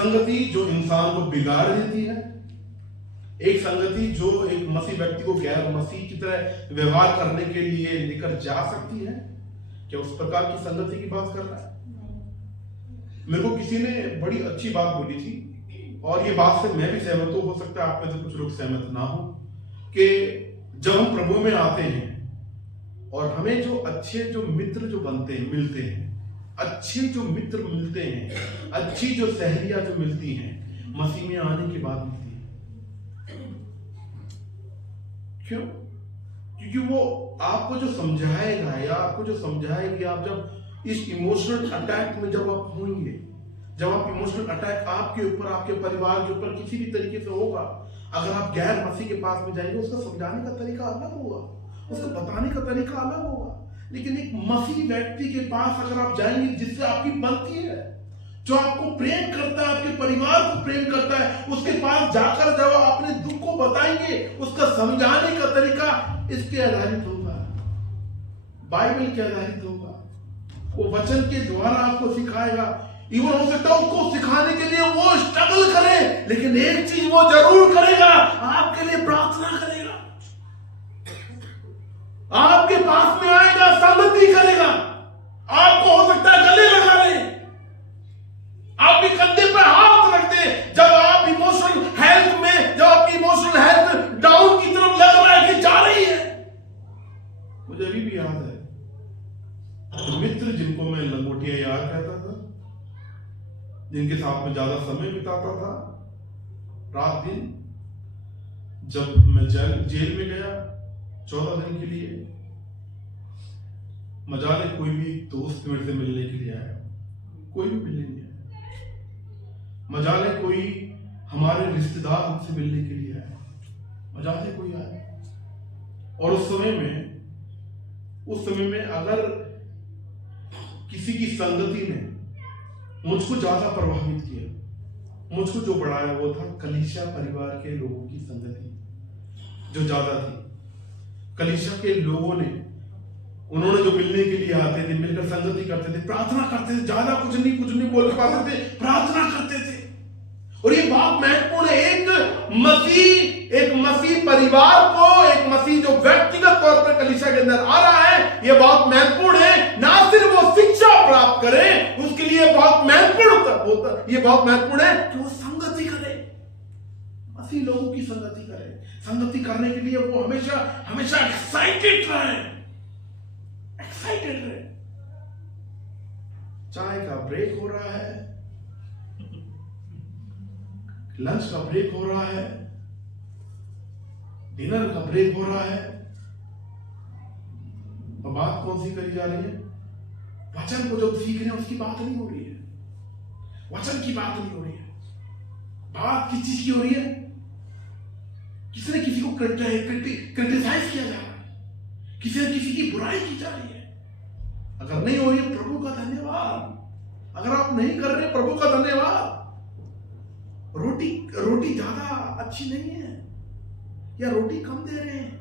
संगति जो इंसान को बिगाड़ देती है, एक संगति जो एक मसीह व्यक्ति को गैर मसीह की तरह व्यवहार करने के लिए लेकर जा सकती है। क्या उस प्रकार की संगति की बात कर रहा है? मेरे को किसी ने बड़ी अच्छी बात बोली थी और ये बात से मैं भी सहमत हूं, हो सकता है आप में से कुछ लोग सहमत ना हो, कि जब हम प्रभु में आते हैं और हमें जो अच्छे जो मित्र जो बनते हैं, मिलते हैं, अच्छे जो मित्र मिलते हैं, अच्छी जो सहेलियां जो मिलती हैं, मसीह में आने के बाद मिलती है। क्यों? क्योंकि वो आपको जो समझाएगा या आपको जो समझाएगी, आप जब इस इमोशनल अटैक में जब आप होंगे, जब आप इमोशनल अटैक आपके ऊपर, आपके परिवार के ऊपर किसी भी तरीके से होगा, अगर आप गैर मसीह के पास में जाएंगे, उसका समझाने का तरीका अलग होगा, उसका बताने का तरीका अलग होगा। लेकिन एक मसीह व्यक्ति के पास अगर आप जाएंगे जिससे आपकी बनती है, जो आपको प्रेम करता है, आपके परिवार को प्रेम करता है, उसके पास जाकर जब आप अपने दुख को बताएंगे, उसका समझाने का तरीका इसके आधारित होगा, बाइबल के आधारित होगा। वो वचन के द्वारा आपको सिखाएगा। इवन हो सकता है उसको सिखाने के लिए वो स्ट्रगल करे, लेकिन एक चीज वो जरूर करेगा, आपके लिए प्रार्थना करेगा, आपके पास में आएगा, संगति करेगा, आपको हो सकता है गले लगा ले, आपके कंधे पर हाथ रख दे। जब आप इमोशनल हेल्थ में, जब आपकी इमोशनल हेल्थ डाउन की तरफ लग रहा है कि जा रही है, मुझे अभी भी याद है मित्र जिनको मैं लंगोटिया यार कहता था, जिनके साथ में ज्यादा समय बिताता था रात दिन, जब मैं जेल में गया 14 दिन के लिए, मजाले कोई भी दोस्त मेरे से मिलने के लिए आया, कोई भी मिलने नहीं आया। मजाले कोई हमारे रिश्तेदार हमसे मिलने के लिए आया, मजाले कोई आया। और उस समय में अगर किसी की संगति ने मुझको ज्यादा प्रभावित किया, मुझको जो बढ़ाया, वो था कलीसिया परिवार के लोगों की संगति जो ज्यादा थी। कलीसिया के लोगों ने, उन्होंने जो मिलने के लिए आते थे, मिलकर संगति करते थे, प्रार्थना करते थे, ज्यादा कुछ नहीं बोल पाते थे, प्रार्थना करते थे। और ये बात महत्वपूर्ण है। एक मसीह परिवार को, एक मसीह जो व्यक्तिगत तौर पर कलीसिया के अंदर आ रहा है, ये बहुत महत्वपूर्ण है। ना सिर्फ वो शिक्षा प्राप्त करे, उसके लिए बहुत महत्वपूर्ण ये बहुत महत्वपूर्ण है कि वो संगति करे, मसीह लोगों की संगति करे। संगति करने के लिए वो हमेशा एक्साइटेड रहे। चाय का ब्रेक हो रहा है, लंच का ब्रेक हो रहा है, डिनर का ब्रेक हो रहा है, और बात कौन सी करी जा रही है? वचन को जो सीख रहे हैं उसकी बात नहीं हो रही है, वचन की बात नहीं हो रही है। बात किस चीज की हो रही है? किसी ने किसी को क्रिटिसाइज किया जा रहा है, किसी ने किसी की बुराई की जा रही है। अगर नहीं हो रही है, प्रभु का धन्यवाद। अगर आप नहीं कर रहे, प्रभु का धन्यवाद। रोटी ज्यादा अच्छी नहीं है, या रोटी कम दे रहे हैं,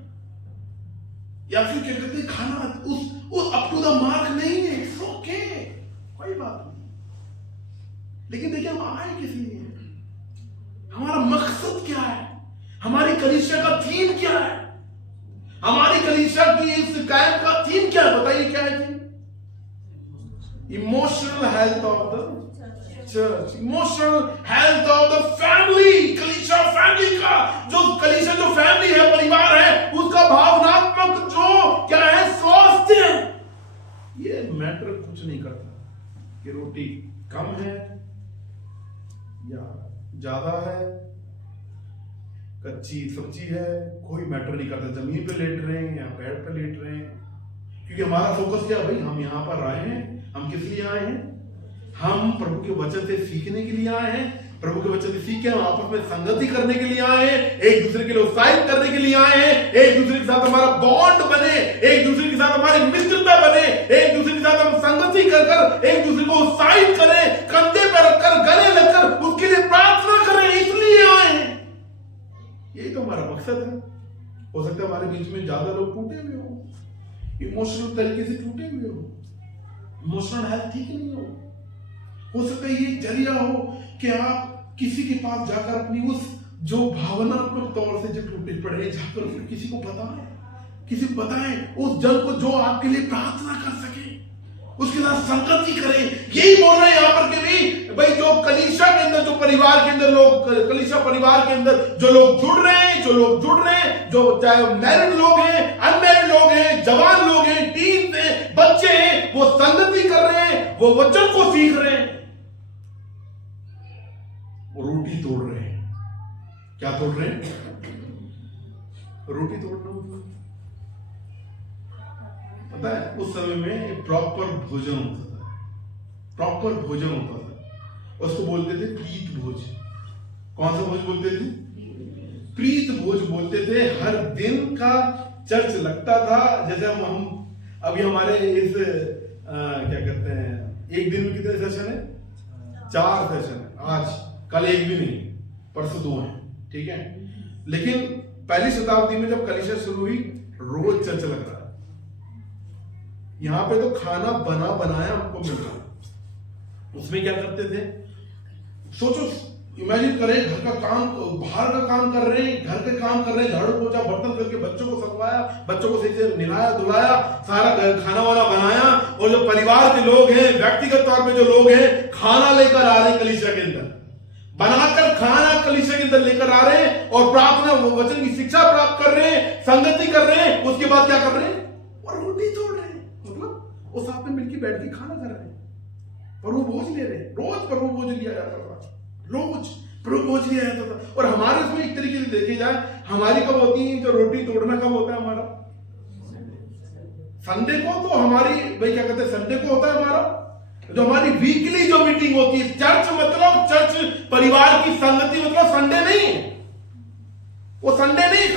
या फिर क्या कहते हैं, खाना उस अप टू द मार्क नहीं है, इट्स ओके, कोई बात नहीं। लेकिन देखिए, हम आए किस लिए? हमारा मकसद क्या है? हमारी कलीसिया का थीम क्या है? हमारी कलीसिया की इस कैंप का थीम क्या है? बताइए क्या है theme? Emotional health of the church, emotional health of the family. कलीसिया फैमिली का कलीसिया जो फैमिली है, परिवार है, उसका भावनात्मक जो क्या है, स्वास्थ्य। ये मैटर कुछ नहीं करता कि रोटी कम है या ज्यादा है, कच्ची सब्जी है, कोई मैटर नहीं करता। जमीन पे लेट रहे हैं या बेड पे लेट रहे हैं, क्योंकि हमारा फोकस क्या है भाई? हम यहाँ पर आए हैं, हम किस लिए आए हैं? हम प्रभु के वचन से सीखने के लिए आए हैं। प्रभु के वचन से सीख के हम आपस में संगति करने के लिए आए हैं, एक दूसरे के लिए उत्साहित करने के लिए आए हैं, एक दूसरे के साथ हमारा बॉन्ड बने, एक दूसरे के साथ हमारी मित्रता बने, एक दूसरे के साथ हम संगति कर एक दूसरे को उत्साहित करें, कंधे पर रखकर, गले लगकर उसके लिए प्रार्थना करें, इसलिए आए हैं। यही तो हमारा मकसद है। हो सकता है हमारे बीच में ज्यादा लोग टूटे हुए हो, इमोशनल तरीके से टूटे हुए हो, इमोशनल हेल्थ ठीक नहीं हो, हो सकता है ये जरिया हो कि आप किसी के पास जाकर अपनी उस जो भावनात्मक तौर से जो टूटे पड़े जाकर फिर किसी को बताएं उस जन को जो आपके लिए प्रार्थना कर सके, उसके साथ संगति करें। यही बोल रहे हैं यहाँ पर कि भी भाई जो कलीसिया के अंदर, जो परिवार के अंदर लोग, कलीसिया परिवार के अंदर जो लोग जुड़ रहे हैं, जो चाहे मैरिड लोग हैं, अनमैरिड लोग हैं, जवान लोग हैं, टीन हैं, बच्चे हैं, वो संगति कर रहे हैं, वो वचन को सीख रहे हैं, वो रोटी तोड़ रहे हैं। क्या तोड़ रहे हैं? रोटी तोड़ना मतलब पता है उस समय में प्रॉपर भोजन होता था। उसको बोलते थे प्रीत भोज। कौन सा भोज बोलते थे? प्रीत भोज बोलते थे। हर दिन का चर्च लगता था। जैसे हम अभी हमारे इस क्या कहते हैं, एक दिन में कितने सेशन है? 4 सेशन है। आज कल एक भी नहीं, परसों 2 है, ठीक है। लेकिन पहली शताब्दी में जब कलीसिया शुरू हुई, रोज चर्च लग रहा है। यहां पे तो खाना बना बनाया हमको मिल रहा है। उसमें क्या करते थे? सोचो, इमेजिन करें, घर का काम, बाहर का काम कर रहे हैं, घर के काम कर रहे हैं, झाड़ू पोछा बर्तन करके बच्चों को सफाया, बच्चों को सही से नहलाया धुलाया, सारा खाना वाना बनाया, और जो परिवार के लोग हैं, व्यक्तिगत तौर पे जो लोग हैं, खाना लेकर आ रहे हैं कलीसिया के अंदर, बनाकर खाना कलीसिया के अंदर लेकर आ रहे हैं, और प्रार्थना वचन की शिक्षा प्राप्त कर रहे हैं, संगति कर रहे हैं। उसके बाद क्या कर रहे हैं? और रोटी तोड़ रहे हैं। मतलब वो साथ में मिलकर बैठ के खाना कर रहे हैं, प्रभु भोज ले रहे हैं। रोज प्रभु भोज लिया जाता था, रोज प्रभु भोज लिया जाता था। और हमारे उसमें एक तरीके से देखे जाए, हमारी कब होती है जो रोटी तोड़ना? कब होता है हमारा? संडे को। तो हमारी भाई क्या कहते हैं, संडे को होता है हमारा जो हमारी वीकली जो मीटिंग होती है। चर्च मतलब चर्च परिवार की संगति मतलब संडे नहीं है। वो संडे नहीं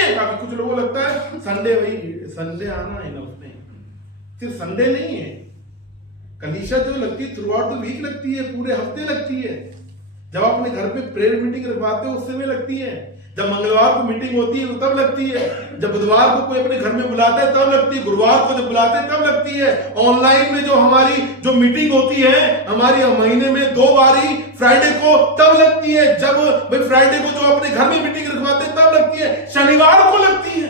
है। काफी कुछ लोगों को लगता है संडे, भाई संडे आना इनफ नहीं, सिर्फ संडे नहीं है। कलीसिया जो लगती है थ्रू आउट द वीक लगती है, पूरे हफ्ते लगती है। जब आप अपने घर पे प्रेयर मीटिंग रखवाते हो उस समय लगती है। जब मंगलवार को मीटिंग होती है तब लगती है। जब बुधवार को कोई अपने घर में बुलाता है तब लगती है। गुरुवार को जब बुलाते हैं तब लगती है। ऑनलाइन में जो हमारी जो मीटिंग होती है हमारी महीने में 2 बारी, फ्राइडे को तब लगती है। जब भाई फ्राइडे को जो अपने घर में मीटिंग रखवाते हैं तब लगती है। शनिवार को लगती है,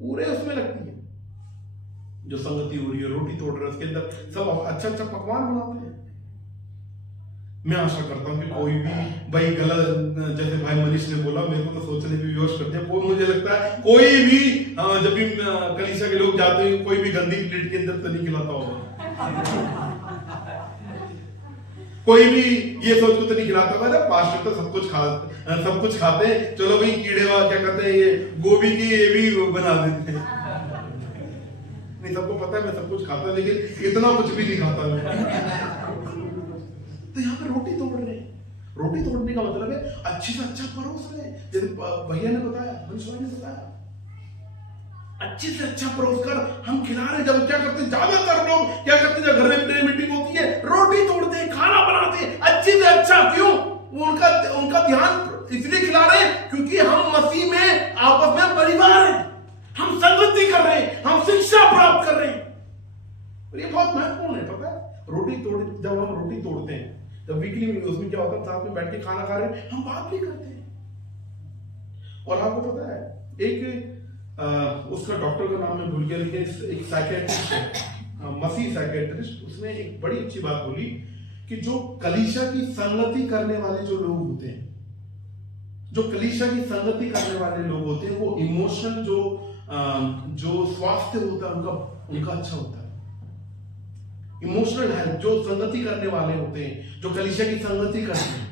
पूरे उसमें लगती है। जो संगति हो रही है, रोटी तोड़ रहे हैं, उसके अंदर सब अच्छा अच्छा पकवान बनाते हैं। मैं आशा करता हूं कि कोई भी भाई गलत, जैसे भाई मनीष ने बोला, मेरे को तो सोचने की विवश करते हैं। कोई, मुझे लगता है कोई भी जब भी कलीसिया के लोग जाते हैं कोई भी गंदी प्लेट के अंदर तो नहीं खिलाता होगा। कोई भी ये सोच को तो नहीं खिलाता होगा, पास्टर तो सब कुछ खाते हैं, चलो भाई कीड़े वा क्या कहते हैं, ये गोभी की ये भी बना देते हैं। नहीं, सबको पता है मैं सब कुछ खाता, लेकिन इतना कुछ भी नहीं खाता मैं। तो यहाँ पे रोटी तोड़ रहे हैं। रोटी तोड़ने का मतलब है अच्छे से अच्छा परोस रहे हैं। जैसे भैया ने बताया, ने बताया, अच्छे से अच्छा परोस कर हम खिला रहे हैं। जब क्या करते हैं, ज्यादातर लोग क्या करते हैं, जब घर में प्रेयर मीटिंग होती है, रोटी तोड़ते हैं, खाना बनाते हैं अच्छे से अच्छा। क्यों? वो उनका ध्यान इसलिए खिला रहे हैं क्योंकि हम मसीह में आपस में परिवार है, हम संगति कर रहे हैं, हम शिक्षा प्राप्त कर रहे हैं। और ये बहुत महत्वपूर्ण है। पता है, जब हम रोटी तोड़ते हैं, जब वीकली में, उसमें क्या होता है, साथ में बैठ के खाना खा रहे हैं, हम बात भी करते हैं। और आपको पता है, एक उसका डॉक्टर का नाम मैं भूल गया, लेकिन एक साइकियाट्रिस्ट है, मसीह साइकियाट्रिस्ट, उसने एक बड़ी अच्छी बात बोली कि जो कलीसिया की संगति करने वाले जो लोग होते हैं, जो कलीसिया की संगति करने वाले लोग होते हैं, वो इमोशनल जो स्वास्थ्य होता है उनका अच्छा होता है। इमोशनल हेल्थ, जो संगति करने वाले होते हैं, जो कलीसिया की संगति करते हैं,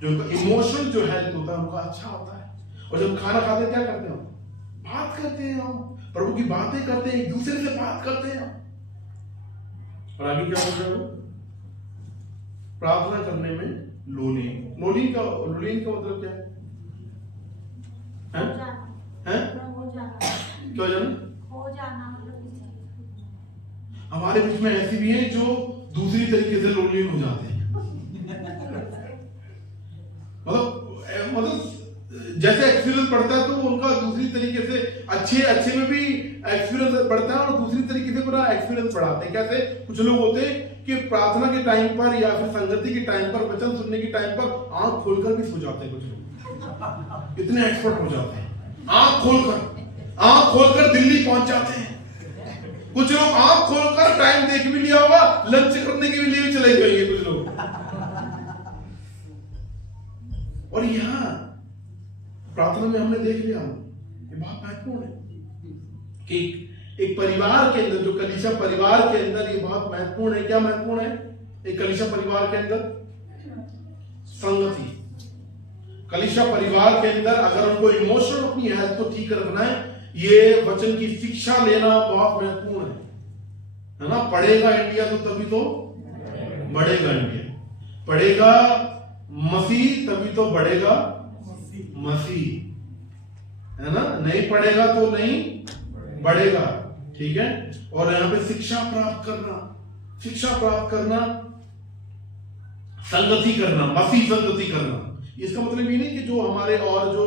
जो उनका इमोशनल जो हेल्थ होता है उनका अच्छा होता है। और जब खाना खाते हैं क्या करते हैं, बात करते हैं, हम प्रभु की बातें करते हैं, एक दूसरे से बात करते हैं। और आगे क्या बोल रहे हो? प्रार्थना करने में लोलिंग का मतलब क्या है? क्यों जाना? हमारे बीच में ऐसी भी है जो दूसरी तरीके से लोनली हो जाते हैं। मतलब जैसे एक्सपीरियंस बढ़ता है तो उनका दूसरी तरीके से अच्छे में भी एक्सपीरियंस बढ़ता है और दूसरी तरीके से पूरा एक्सपीरियंस बढ़ाते हैं। कैसे? कुछ लोग होते हैं कि प्रार्थना के टाइम पर या फिर संगति के टाइम पर, वचन सुनने के टाइम पर आंख खोलकर भी सो जाते हैं कुछ लोग, इतने एक्सपर्ट हो जाते हैं। आंख खोलकर दिल्ली पहुंच जाते हैं। कुछ लोग आंख खोलकर टाइम देख भी लिया होगा, लंच करने के लिए भी चले जाएंगे कुछ लोग। और यहां प्रार्थना में हमने देख लिया, ये बहुत महत्वपूर्ण है कि एक परिवार के अंदर, जो कलीसिया परिवार के अंदर, ये बहुत महत्वपूर्ण है। क्या महत्वपूर्ण है एक कलीसिया परिवार के अंदर? संगति। कलीसिया परिवार के अंदर अगर उनको इमोशनल अपनी हेल्थ को ठीक रखना है, ये वचन की शिक्षा लेना बहुत महत्वपूर्ण है ना। पढ़ेगा इंडिया तो तभी तो बढ़ेगा इंडिया, पढ़ेगा मसीह तभी तो बढ़ेगा मसीह, है ना। नहीं पढ़ेगा तो नहीं बढ़ेगा, ठीक है। और यहां पे शिक्षा प्राप्त करना, संगति करना, मसीह संगति करना। इसका मतलब ये नहीं कि जो हमारे और जो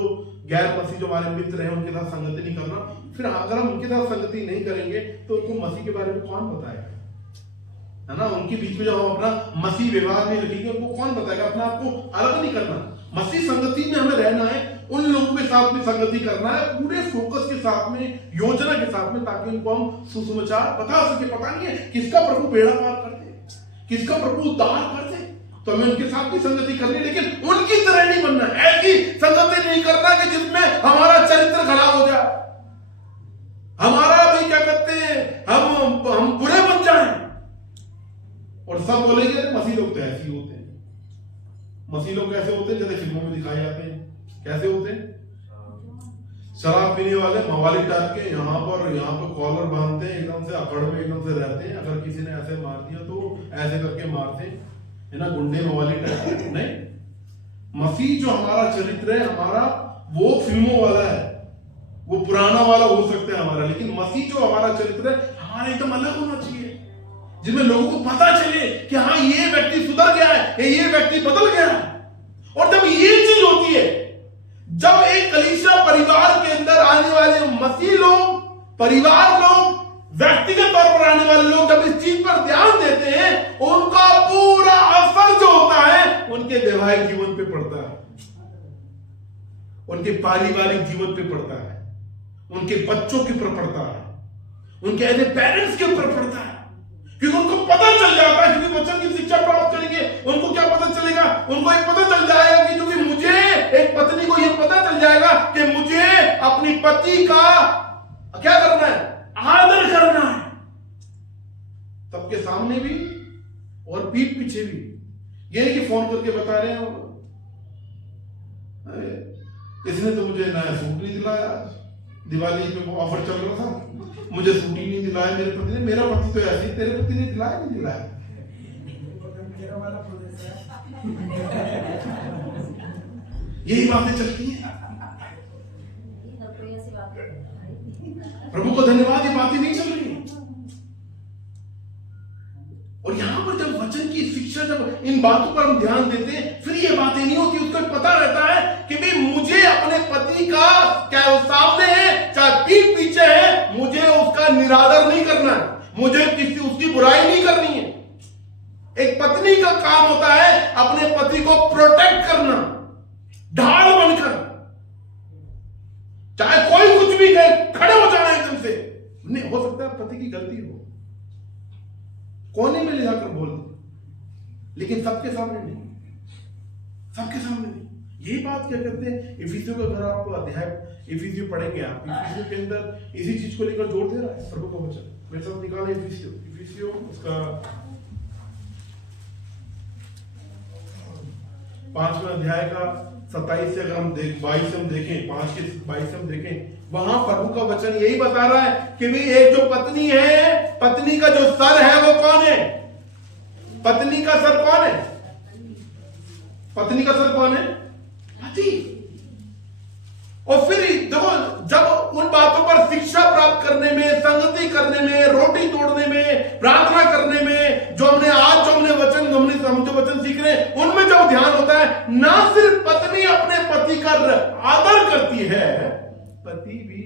गैर मसीह जो हमारे मित्र हैं उनके साथ संगति नहीं करना। फिर अगर हम उनके साथ संगति नहीं करेंगे तो उनको मसीह के बारे में कौन बताएगा, है ना। उनके बीच में जब हम अपना मसीह व्यवहार नहीं रखेंगे, उनको कौन बताएगा। अपना आपको अलग नहीं करना, मसीह संगति में हमें रहना है, उन लोगों के साथ में संगति करना है, पूरे फोकस के साथ में, योजना के साथ में, ताकि उनको हम सुसमाचार बता सके। पता नहीं है किसका प्रभु बेड़ा पार कर दे, किसका प्रभु उद्धार कर दे, तो हमें उनके साथ भी संगति करनी, लेकिन उनकी तरह नहीं बनना। ऐसी संगति नहीं करना कि जिसमें हमारा चरित्र खराब हो जाए, हमारा भी क्या कहते हैं, हम बुरे बन जाएं और सब बोलेंगे मसीह लोग तो ऐसे ही होते हैं। मसीह लोग कैसे होते हैं? जैसे फिल्मों में दिखाए जाते हैं। कैसे होते हैं? शराब पीने वाले, मवाली टाइप के, यहाँ पर कॉलर बांधते हैं, एकदम से अकड़ में एकदम से रहते हैं। अगर किसी ने ऐसे मार दिया तो ऐसे करके मारते हैं, है ना, गुंडे मवाली टाइप के। नहीं, मसीह जो हमारा चरित्र है, हमारा वो फिल्मों वाला है, वो पुराना वाला हो सकता है हमारा, लेकिन मसीह जो हमारा चरित्र है हमारा एकदम अलग होना चाहिए, जिसमें लोगों को पता चले कि हाँ ये व्यक्ति सुधर गया है, ये व्यक्ति बदल गया है। और जब ये चीज होती है, जब एक कलीसिया परिवार के अंदर आने वाले मसीह लोग, परिवार लोग, व्यक्तिगत तौर पर आने वाले लोग जब इस चीज पर ध्यान देते हैं, उनका पूरा असर जो होता है उनके वैवाहिक जीवन पे पड़ता है, उनके पारिवारिक जीवन पे पड़ता है, उनके बच्चों के ऊपर पड़ता है, उनके एज ए पेरेंट्स के ऊपर पड़ता है। क्योंकि उनको पता चल जाता है, क्योंकि वचन की शिक्षा प्राप्त करेंगे, उनको क्या पता चलेगा? उनको एक पता चल जाएगा कि क्योंकि मुझे, एक पत्नी को यह पता चल जाएगा कि मुझे अपनी पति का क्या करना है? आदर करना है, सबके सामने भी और पीठ पीछे भी। ये नहीं कि फोन करके बता रहे हैं इसने तो मुझे नया सूट नहीं दिलाया, दिवाली पे वो ऑफर चल रहा था, मुझे सूट ही नहीं दिलाया मेरे पति ने। मेरा पति तो ऐसे ही, तेरे पति ने दिलाया नहीं दिलाया। यही बातें चलती हैं। प्रभु को धन्यवाद, ये बातें नहीं चल रही। और यहां पर जब वचन की शिक्षा, जब इन बातों पर हम ध्यान देते हैं, फिर ये बातें नहीं होती। उसको पता रहता है कि भाई मुझे अपने पति का, चाहे वो सामने है चाहे पीठ पीछे है, मुझे उसका निरादर नहीं करना है, मुझे किसी उसकी बुराई नहीं करनी है। एक पत्नी का काम होता है अपने पति को प्रोटेक्ट करना, ढाल बनकर, चाहे कोई कुछ भी कहे, खड़े हो जाना एकदम से। नहीं हो सकता है पति की गलती हो, कोने में ले जाकर बोल दो, लेकिन सबके सामने नहीं, सबके सामने नहीं। यही बात क्या कहते हैं इफिसियों का, अगर आप अध्याय इफिसियों पढ़ेंगे, आप इफिसियों के अंदर इसी चीज को लेकर जोड़ दे रहा है प्रभु का वचन। मेरे साथ निकाले इफिसियों उसका 5वें अध्याय का 27 से अगर हम 22 से हम देखें, 5 के 22 से हम देखें, वहां प्रभु का वचन यही बता रहा है कि भी एक जो पत्नी है, पत्नी का जो सर है वो कौन है? पत्नी का सर कौन है? पत्नी का सर कौन है? पति। और फिर देखो, जब उन बातों पर शिक्षा प्राप्त करने में, संगति करने में, रोटी तोड़ने में, प्रार्थना करने में, जो हमने आज जो हमने वचन, हम जो वचन सीख रहे हैं, उनमें जब ध्यान होता है, ना सिर्फ पत्नी अपने पति का आदर करती है, पति भी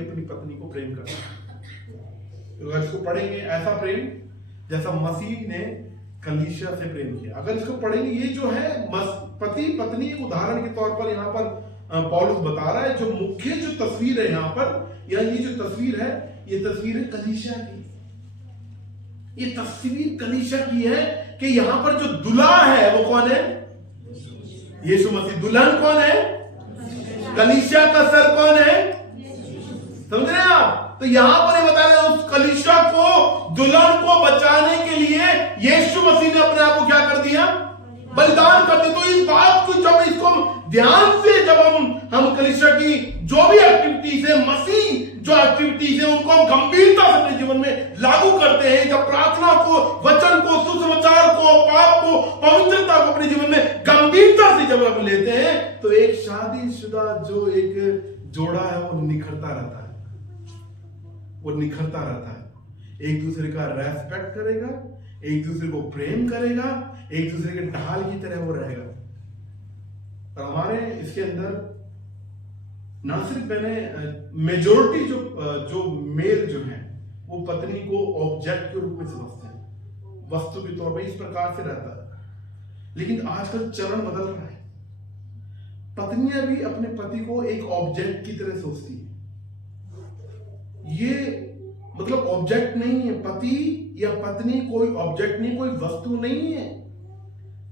अपनी पत्नी को प्रेम करता है। तो इसको पढ़ेंगे, ऐसा प्रेम जैसा मसीह ने कलीसिया से प्रेम किया। अगर इसको पढ़ेंगे, ये जो है पति पत्नी एक उदाहरण के तौर पर यहाँ पर पौलुस बता रहा है। जो मुख्य जो तस्वीर है यहाँ पर, या ये जो तस्वीर है, ये तस्वीर है कलीसिया की। ये तस्वीर कलीसिया की है कि यहाँ पर जो दुल्हा है वो कौन है? यीशु मसीह। दुल्हन कौन है? कलीसिया का सर कौन है? समझ रहे हैं आप? तो यहां पर ये बताया उस कलीसिया को, दुल्हन को बचाने के लिए यीशु मसीह ने अपने आप को क्या कर दिया? बलिदान कर दिया। तो इस बात को जब इसको ध्यान से जब हम कलीसिया की जो भी एक्टिविटीज है, मसीह जो एक्टिविटीज है, उनको हम गंभीरता से अपने जीवन में लागू करते हैं, जब प्रार्थना को, वचन को, सुसमाचार को, पाप को, पवित्रता को अपने जीवन में गंभीरता से जब हम लेते हैं, तो एक शादीशुदा जो एक जोड़ा है वो निखरता रहता है। वो निखरता रहता है। एक दूसरे का रेस्पेक्ट करेगा, एक दूसरे को प्रेम करेगा, एक दूसरे के ढाल की तरह वो रहेगा। और हमारे इसके अंदर ना सिर्फ मैंने मेजोरिटी जो मेल जो है वो पत्नी को ऑब्जेक्ट के रूप में समझते हैं, वस्तु के तौर पर इस प्रकार से रहता है। लेकिन आजकल चरण बदल रहा है। पत्नियां भी अपने पति को एक ऑब्जेक्ट की तरह सोचती है। ये मतलब ऑब्जेक्ट नहीं है। पति या पत्नी कोई ऑब्जेक्ट नहीं, कोई वस्तु नहीं है।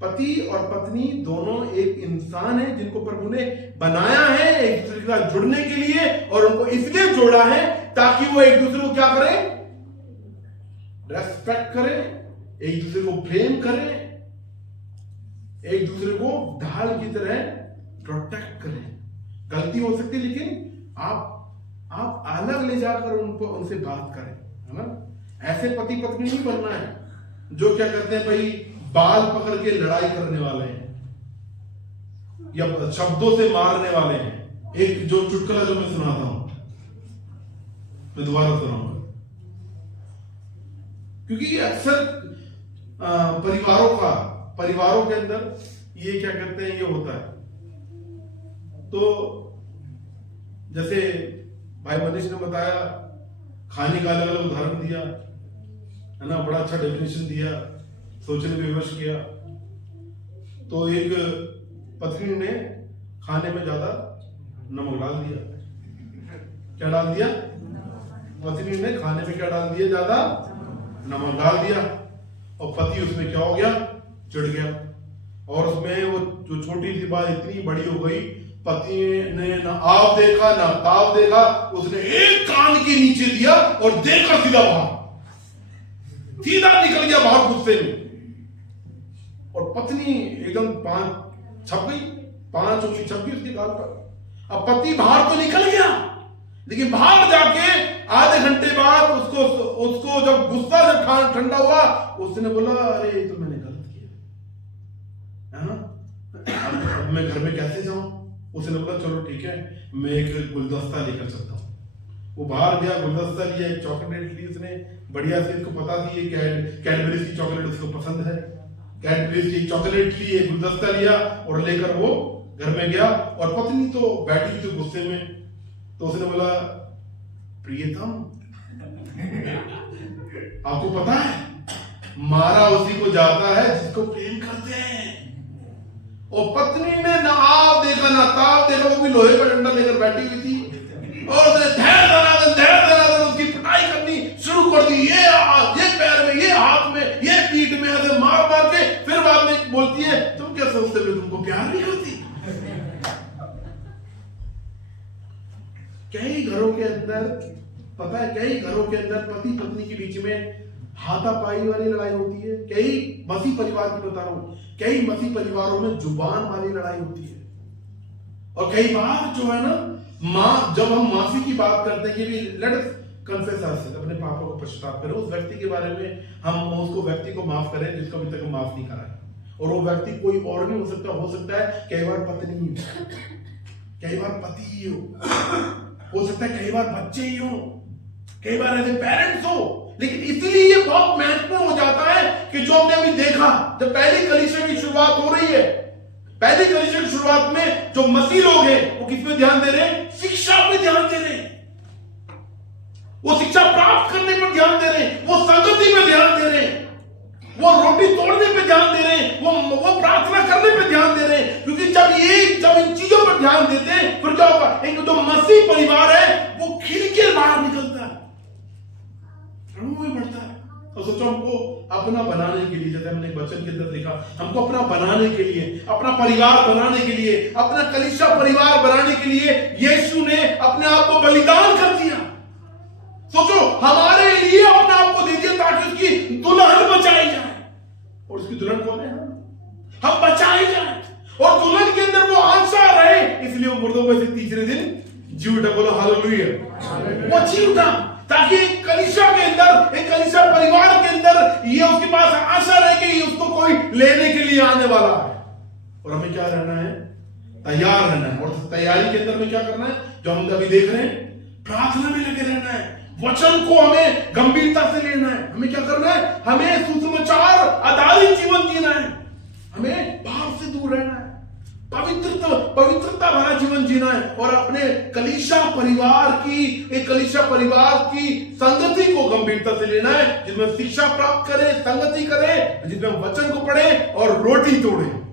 पति और पत्नी दोनों एक इंसान है जिनको प्रभु ने बनाया है एक दूसरे के साथ जुड़ने के लिए, और उनको इसलिए जोड़ा है ताकि वो एक दूसरे को क्या करें? रेस्पेक्ट करें, एक दूसरे को प्रेम करें, एक दूसरे को ढाल की तरह प्रोटेक्ट करें। गलती हो सकती है, लेकिन आप अलग ले जाकर उनसे बात करें, है ना? ऐसे पति पत्नी नहीं बनना है जो क्या करते हैं भाई, बाल पकड़ के लड़ाई करने वाले हैं या शब्दों से मारने वाले हैं। एक जो चुटकुला जो मैं सुनाता हूं, मैं दोबारा सुनाऊंगा, क्योंकि ये अक्सर परिवारों के अंदर ये क्या कहते हैं, ये होता है। तो जैसे भाई मनीष ने बताया, खाने का अलग अलग उदाहरण दिया, है ना, बड़ा अच्छा डेफिनेशन दिया, सोचने पे विमर्श किया। तो एक पत्नी ने खाने में ज्यादा नमक डाल दिया। क्या डाल दिया? पत्नी ने खाने में क्या डाल दिया? ज्यादा नमक डाल दिया। और पति उसमें क्या हो गया? चिढ़ गया। और उसमें वो जो छोटी सी बात इतनी बड़ी हो गई, पति ने ना आव देखा ना ताव देखा, उसने एक कान के नीचे दिया और देखा सीधा बाहर, सीधा निकल गया बाहर गुस्से में। और पत्नी एकदम छप गई, 5 उंगली छप गई उसके गाल पर। अब पति बाहर तो निकल गया, लेकिन बाहर जाके आधे घंटे बाद उसको जब गुस्सा जब ठंडा हुआ, उसने बोला, अरे तो मैंने गलत किया, है ना, अब मैं घर में कैसे जाऊं? उसने बोला चलो ठीक है, मैं एक गुलदस्ता लेकर चलता हूँ। वो बाहर गया, गुलदस्ता लिया, एक चॉकलेट ली उसने बढ़िया से, इसको पता थी ये कैडबरीज की चॉकलेट उसको पसंद है, कैडबरीज की चॉकलेट ली, एक गुलदस्ता लिया और लेकर वो घर में गया। और पत्नी तो बैठी थी गुस्से में, तो उसने बोला, प्रियतम आपको पता है मारा उसी को जाता है जिसको प्रेम करते हैं। और पत्नी ने ना आप देखा ना ताप देखा, वो भी लोहे का डंडा लेकर बैठी हुई थी, और उसने धैर्य धराधन उसकी पिटाई करनी शुरू कर दी। ये पैर में, ये हाथ में, ये पीठ में, ऐसे मार मार के फिर बाद में बोलती है, तुम क्या सोचते हो तुमको प्यार नहीं करती? कई घरों के अंदर, पता है, कई घरों के अंदर पति पत्नी के बीच में हाथापाई वाली लड़ाई होती है। कई मसीह परिवार की बता रहा हूं, कई मसीह परिवारों में जुबान वाली लड़ाई होती है। और कई बार जो है ना, जब हम माफी की बात करते हैं कि भी लेट्स कन्फेस आवर, अपने पापों को पश्चाताप करें, उस व्यक्ति के बारे में हम उसको व्यक्ति को माफ करें जिसको अभी तक हम माफ नहीं करा है। और वो व्यक्ति कोई और नहीं हो सकता है कई बार पत्नी ही हो, कई बार पति ही हो सकता है कई बार बच्चे ही हो, कई बार ऐसे पेरेंट्स हो। लेकिन इसलिए ये बहुत महत्वपूर्ण हो जाता है कि जो हमने अभी देखा, जब पहली कलीसिया की शुरुआत हो रही है, पहली कलीसिया की शुरुआत में जो मसीह लोग हैं वो किस पे ध्यान दे रहे हैं? शिक्षा पे ध्यान दे रहे हैं, वो शिक्षा प्राप्त करने पर ध्यान दे रहे हैं, वो संगति में ध्यान दे रहे हैं। वो रोटी तोड़ने पे ध्यान दे रहे हैं, वो प्रार्थना करने पे ध्यान दे रहे हैं, क्योंकि जब इन चीजों पर ध्यान देते हैं फिर क्या होगा, एक जो मसीह परिवार है वो खिल के बाहर निकलता है, प्रभु में बढ़ता है। तो सोचो हमको अपना बनाने के लिए, जैसे हमने वचन के अंदर देखा, हमको अपना बनाने के लिए, अपना परिवार बनाने के लिए, अपना कलीसिया परिवार बनाने के लिए यीशु ने अपने आप को बलिदान कर दिया। सोचो हमारे लिए अपने आप को दे दिया ताकि उसकी दुल्हन बचाई जाए, और उसकी दुल्हन कौन है? हम बचाए जाए, और दुल्हन के अंदर वो आशा रहे, इसलिए वो मुर्दों में से तीसरे दिन जी उठा। बोलो हालेलुया। वो जी उठा ताकि एक कलीसिया के अंदर, एक कलीसिया परिवार के अंदर ये उसके पास आशा रहे कि उसको कोई लेने के लिए आने वाला है, और हमें क्या रहना है? तैयार रहना है। और तैयारी के अंदर में क्या करना है? जो हम अभी देख रहे हैं, प्रार्थना में लगे रहना है, वचन को हमें गंभीरता से लेना है। हमें क्या करना है? हमें सुसमाचार आधारित जीवन जीना है, हमें पाप से दूर रहना है, पवित्रता भरा जीवन जीना है, और अपने कलीसिया परिवार की, एक कलीसिया परिवार की संगति को गंभीरता से लेना है, जिसमें शिक्षा प्राप्त करें, संगति करें, जिसमें हम वचन को पढ़ें और रोटी तोड़ें।